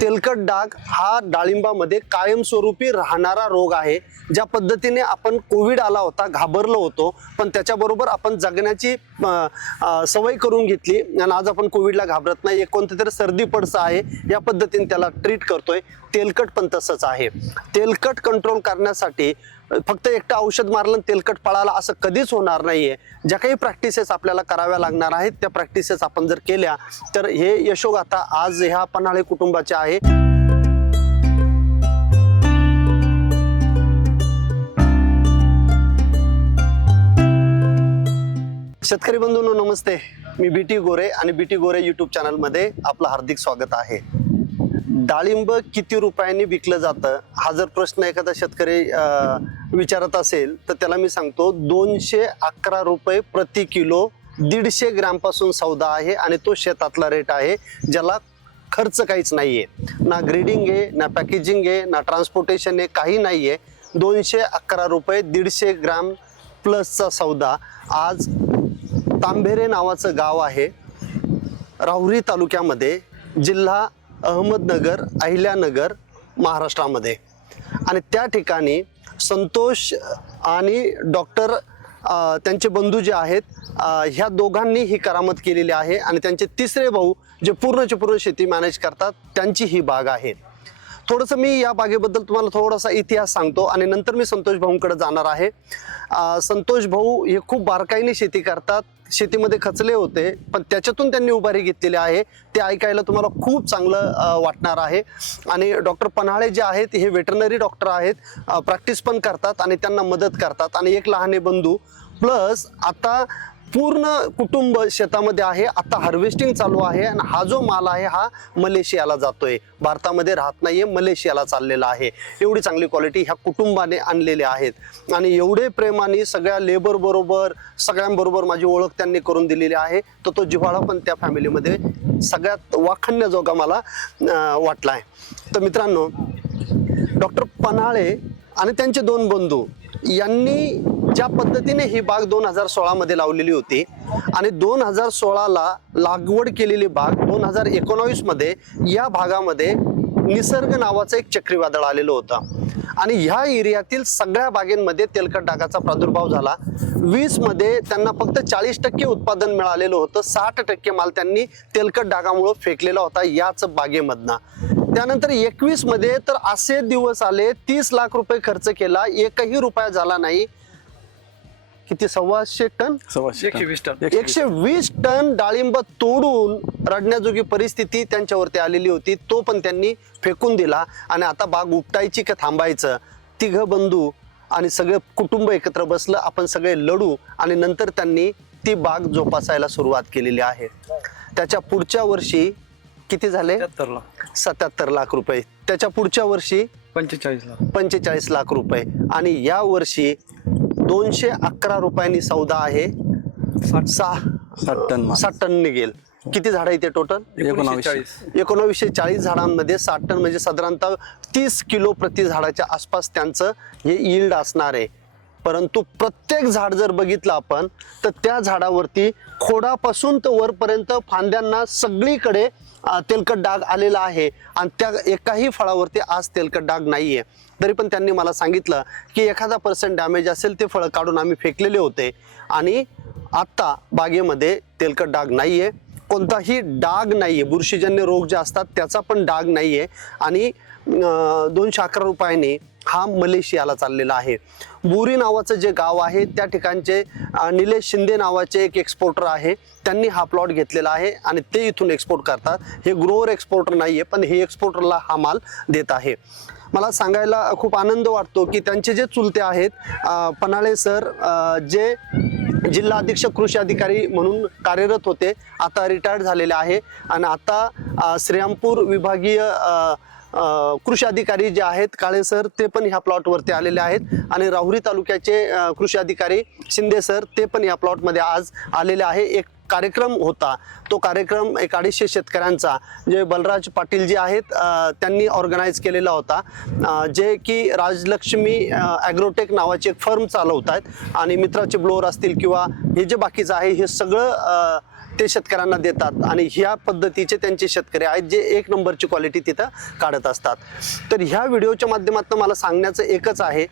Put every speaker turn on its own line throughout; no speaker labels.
तेलकट डाग हा डाळिंबामध्ये कायमस्वरूपी राहणारा रोग आहे. ज्या पद्धतीने आपण कोविड आला होता घाबरलो होतो पण त्याच्याबरोबर आपण जगण्याची सवय करून घेतली आणि आज आपण कोविडला घाबरत नाही. एक कोणतं तरी सर्दी पडसं आहे या पद्धतीने त्याला ट्रीट करतोय. तेलकट पण तसंच आहे. तेलकट कंट्रोल करण्यासाठी फक्त एकटं औषध मारलं तेलकट पळाला असं कधीच होणार नाहीये. ज्या काही प्रॅक्टिसेस आपल्याला कराव्या लागणार आहेत त्या प्रॅक्टिसेस आपण जर केल्या तर हे यशोगाथा आज ह्या पन्हाळे कुटुंबाचे आहे. शेतकरी बंधूंनो नमस्ते. मी बी टी गोरे आणि बी टी गोरे यूट्यूब चॅनलमध्ये आपलं हार्दिक स्वागत आहे. डाळिंब किती रुपयांनी विकलं जातं? हा जर प्रश्न एखादा शेतकरी विचारत असेल तर त्याला मी सांगतो दोनशे अकरा रुपये प्रति किलो दीडशे ग्रॅमपासून सौदा आहे आणि तो शेतातला रेट आहे ज्याला खर्च काहीच नाही आहे ना ग्रेडिंग आहे ना पॅकेजिंग आहे ना ट्रान्सपोर्टेशन आहे काही नाही आहे दोनशे अकरा रुपये दीडशे ग्रॅम प्लसचा सौदा. आज तांबेरे नावाचं गाव आहे. राहुरी तालुक्यामध्ये जिल्हा अहमदनगर अहिल्यानगर महाराष्ट्रामध्ये. आणि त्या ठिकाणी संतोष आणि डॉक्टर त्यांचे बंधू जे आहेत ह्या दोघांनी ही करामत केलेली आहे आणि त्यांचे तिसरे भाऊ जे पूर्णचे पूर्ण शेती मॅनेज करतात त्यांची ही बाग आहे. थोडंसं मी या बागेबद्दल तुम्हाला थोडासा इतिहास सांगतो आणि नंतर मी संतोष भाऊंकडे जाणार आहे. संतोष भाऊ हे खूप बारकाईने शेती करतात. शेतीमध्ये खचले होते पण त्याच्यातून त्यांनी उभारी घेतलेली आहे. ते ऐकायला तुम्हाला खूप चांगलं वाटणार आहे. आणि डॉक्टर पन्हाळे जे आहेत हे वेटरनरी डॉक्टर आहेत. प्रॅक्टिस पण करतात आणि त्यांना मदत करतात. आणि एक लहाने बंधू. प्लस आता पूर्ण कुटुंब शेतामध्ये आहे. आता हार्वेस्टिंग चालू आहे आणि हा जो माल आहे हा मलेशियाला जातोय. भारतामध्ये राहत नाहीये मलेशियाला चाललेला आहे. एवढी चांगली क्वालिटी ह्या कुटुंबाने आणलेले आहेत. आणि एवढे प्रेमाने सगळ्या लेबर बरोबर सगळ्यांबरोबर माझी ओळख त्यांनी करून दिलेली आहे. तर तो जिव्हाळा पण त्या फॅमिलीमध्ये सगळ्यात वाखण्याजोगा मला वाटला आहे तर मित्रांनो डॉक्टर पन्हाळे आणि त्यांचे दोन बंधू यांनी ज्या पद्धतीने ही बाग दोन हजार सोळामध्ये लावलेली होती आणि दोन हजार सोळाला लागवड केलेली बाग दोन हजार एकोणावीसमध्ये या भागामध्ये निसर्ग नावाचं एक चक्रीवादळ आलेलं होतं. आणि ह्या एरियातील सगळ्या बागेंमध्ये तेलकट डागाचा प्रादुर्भाव झाला. वीसमध्ये त्यांना फक्त चाळीस टक्के उत्पादन मिळालेलं होतं. साठ टक्के माल त्यांनी तेलकट डागामुळं फेकलेला होता याच बागेमधनं. त्यानंतर एकवीसमध्ये तर असे दिवस आले तीस लाख रुपये खर्च केला एकही रुपया झाला नाही. किती? सव्वाशे टन?
सव्वाशे
एकशे वीस टन.
एकशे वीस टन डाळिंब तोडून रडण्याजोगी परिस्थिती त्यांच्यावरती आलेली होती. तो पण त्यांनी फेकून दिला. आणि आता बाग उपटायची का थांबायचं? तिघ बंधू आणि सगळे कुटुंब एकत्र बसलं. आपण सगळे लढू आणि नंतर त्यांनी ती बाग जोपासायला सुरुवात केलेली आहे. त्याच्या पुढच्या वर्षी किती झाले?
ला
सत्याहत्तर लाख रुपये. त्याच्या पुढच्या वर्षी?
पंचेचाळीस ला
पंचेचाळीस लाख रुपये. आणि या वर्षी दोनशे अकरा रुपयांनी सौदा आहे.
साठ. टन.
साठ टन निघेल. किती झाड आहे ते टोटल
एकोणावीसशे.
एकोणावीसशे चाळीस झाडांमध्ये साठ टन म्हणजे साधारणतः तीस किलो प्रति झाडाच्या आसपास त्यांचं हे यील्ड असणार आहे. परंतु प्रत्येक झाड जर बघितलं आपण तर त्या झाडावरती खोडापासून तर वरपर्यंत फांद्यांना सगळीकडे तेलकट डाग आलेला आहे आणि त्या एकाही फळावरती आज तेलकट डाग नाही आहे तरी पण त्यांनी मला सांगितलं की एखादा पर्सेंट डॅमेज असेल ते फळं काढून आम्ही फेकलेले होते आणि आत्ता बागेमध्ये तेलकट डाग नाही आहे कोणताही डाग नाही आहे बुरशीजन्य रोग जे असतात त्याचा पण डाग नाही आहे आणि दोनशे अकरा रुपयाने हा मलेशियाला चाललेला आहे. बोरी नावाचं जे गाव आहे त्या ठिकाणचे निलेश शिंदे नावाचे एक एक्सपोर्टर आहे. त्यांनी हा प्लॉट घेतलेला आहे आणि ते इथून एक्सपोर्ट करतात. हे ग्रोवर एक्सपोर्टर नाही आहे पण हे एक्सपोर्टरला हा माल देत आहे. मला सांगायला खूप आनंद वाटतो की त्यांचे जे चुलते आहेत पन्हाळे सर जे जिल्हा अधीक्षक कृषी अधिकारी म्हणून कार्यरत होते आता रिटायर्ड झालेले आहे. आणि आता श्रीरामपूर विभागीय कृषी अधिकारी जे आहेत काळे सर ते पण ह्या प्लॉटवरती आलेले आहेत. आणि राहुरी तालुक्याचे कृषी अधिकारी शिंदे सर ते पण या प्लॉटमध्ये आज आलेले आहे. एक कार्यक्रम होता. तो कार्यक्रम एक अडीचशे शेतकऱ्यांचा जे बलराज पाटील जे आहेत त्यांनी ऑर्गनाईज केलेला होता. जे की राजलक्ष्मी ॲग्रोटेक नावाची एक फर्म चालवत आहेत आणि मित्राचे ब्लोअर असतील किंवा हे जे बाकीचं आहे हे सगळं ते शेतकऱ्यांना देतात आणि ह्या पद्धतीचे त्यांचे शेतकरी आहेत जे एक नंबरची क्वालिटी तिथं काढत असतात. तर ह्या व्हिडिओच्या माध्यमातून मला सांगण्याचं एकच आहे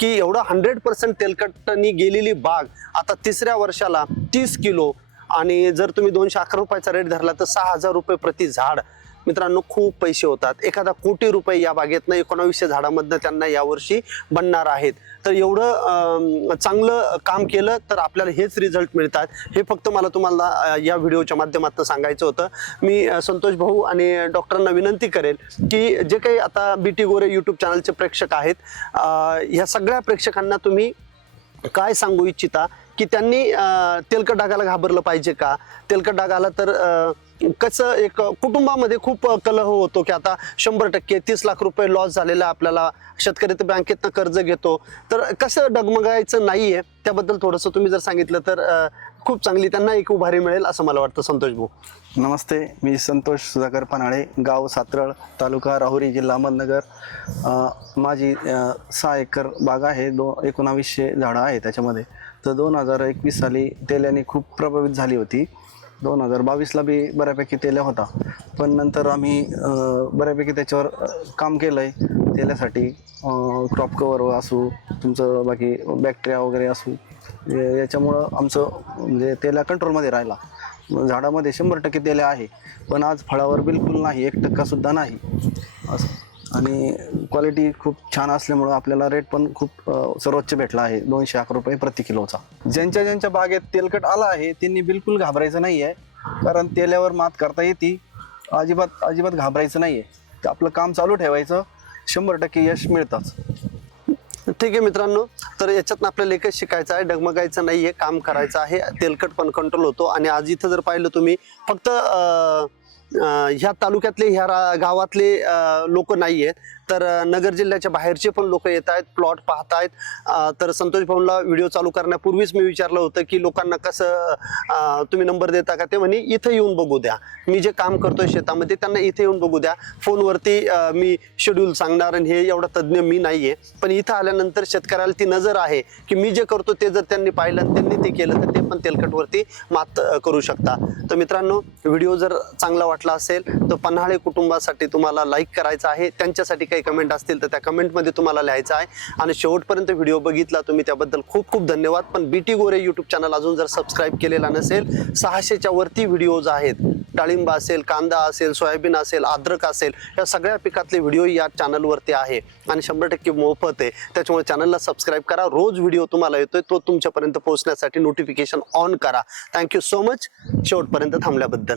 की एवढं हंड्रेड पर्सेंट तेलकटनी गेलेली बाग आता तिसऱ्या वर्षाला तीस किलो आणि जर तुम्ही दोनशे अकरा रुपयाचा रेट धरला तर सहा हजार रुपये प्रति झाड मित्रांनो खूप पैसे होतात. एखादा कोटी रुपये या बागेतनं एकोणावीसशे झाडामधनं त्यांना यावर्षी बनणार आहेत. तर एवढं चांगलं काम केलं तर आपल्याला हेच रिझल्ट मिळतात. हे फक्त मला तुम्हाला या व्हिडिओच्या माध्यमातून सांगायचं होतं. मी संतोष भाऊ आणि डॉक्टरांना विनंती करेल की जे काही आता बी टी गोरे यूट्यूब चॅनलचे प्रेक्षक आहेत ह्या सगळ्या प्रेक्षकांना तुम्ही काय सांगू इच्छिता? की त्यांनी तेलकट डागाला घाबरलं पाहिजे का? तेलकट डागाला तर कसं एक कुटुंबामध्ये खूप कलह होतो की आता शंभर टक्के तीस लाख रुपये लॉस झालेला आपल्याला. शेतकरी तर बँकेतनं कर्ज घेतो. तर कसं डगमगायचं नाहीये त्याबद्दल थोडंसं तुम्ही जर सांगितलं तर खूप चांगली त्यांना एक उभारी मिळेल असं मला वाटतं. संतोष भाऊ.
नमस्ते मी संतोष सुधाकर पन्हाळे गाव सातरळ तालुका राहुरी जिल्हा अहमदनगर. माझी सहा एकर बाग आहे दो एकोणावीसशे झाडं आहे त्याच्यामध्ये. तर दोन हजार एकवीस साली तेल्याने खूप प्रभावित झाली होती. दोन हजार बावीसला बी बऱ्यापैकी तेल्या होता. पण नंतर आम्ही बऱ्यापैकी त्याच्यावर काम केलं आहे तेल्यासाठी क्रॉप कवर असू तुमचं बाकी बॅक्टेरिया वगैरे असू याच्यामुळं आमचं म्हणजे तेल्या कंट्रोलमध्ये राहिला. झाडामध्ये शंभर टक्के तेल्या आहे. पण आज फळावर बिलकुल नाही एक टक्कासुद्धा नाही. असं. आणि क्वालिटी खूप छान असल्यामुळं आपल्याला रेट पण खूप सर्वोच्च भेटला आहे. दोनशे अकरा रुपये प्रति किलोचा. ज्यांच्या ज्यांच्या बागेत तेलकट आला आहे त्यांनी बिलकुल घाबरायचं नाही आहे कारण तेल्यावर मात करता येते. अजिबात अजिबात घाबरायचं नाही आहे आपलं काम चालू ठेवायचं. शंभर टक्के यश मिळतंच.
ठीक आहे मित्रांनो तर याच्यातनं आपल्याला एकच शिकायचं आहे डगमगायचं नाही आहे काम करायचं आहे तेलकट पण कंट्रोल होतो. आणि आज इथं जर पाहिलं तुम्ही फक्त ह्या तालुक्यातले ह्या रा- गावातले लोक नाही आहेत तर नगर जिल्ह्याच्या बाहेरचे पण लोक येत आहेत प्लॉट पाहतायत आहेत. तर संतोष भाऊला व्हिडिओ चालू करण्यापूर्वीच मी विचारलं होतं की लोकांना कसं तुम्ही नंबर देता का? ते म्हणे इथं येऊन बघू द्या. मी जे काम करतोय शेतामध्ये त्यांना इथे येऊन बघू द्या. फोनवरती मी शेड्यूल सांगणार आणि हे एवढा तज्ज्ञ मी नाहीये. पण इथं आल्यानंतर शेतकऱ्याला ती नजर आहे की मी जे करतो ते जर त्यांनी पाहिलं त्यांनी ते केलं तर ते पण तेलकटवरती मात करू शकता. तर मित्रांनो व्हिडिओ जर चांगला वाटला असेल तर पन्हाळे कुटुंबासाठी तुम्हाला लाईक करायचं आहे. त्यांच्यासाठी काही काही कमेंट असतील तर त्या कमेंटमध्ये तुम्हाला लिहायचं आहे. आणि शेवटपर्यंत व्हिडिओ बघितला तुम्ही त्याबद्दल खूप खूप धन्यवाद. पण B T Gore YouTube channel अजून जर सबस्क्राईब केलेला नसेल सहाशेच्या वरती व्हिडिओज आहेत. डाळिंब असेल कांदा असेल सोयाबीन असेल अद्रक असेल या सगळ्या पिकातले व्हिडिओ या चॅनलवरती आहे. आणि शंभर टक्के मोफत आहे. त्याच्यामुळे चॅनलला सबस्क्राईब करा. रोज व्हिडिओ तुम्हाला येतोय तो तुमच्यापर्यंत पोहोचण्यासाठी नोटिफिकेशन ऑन करा. थँक्यू सो मच शेवटपर्यंत थांबल्याबद्दल.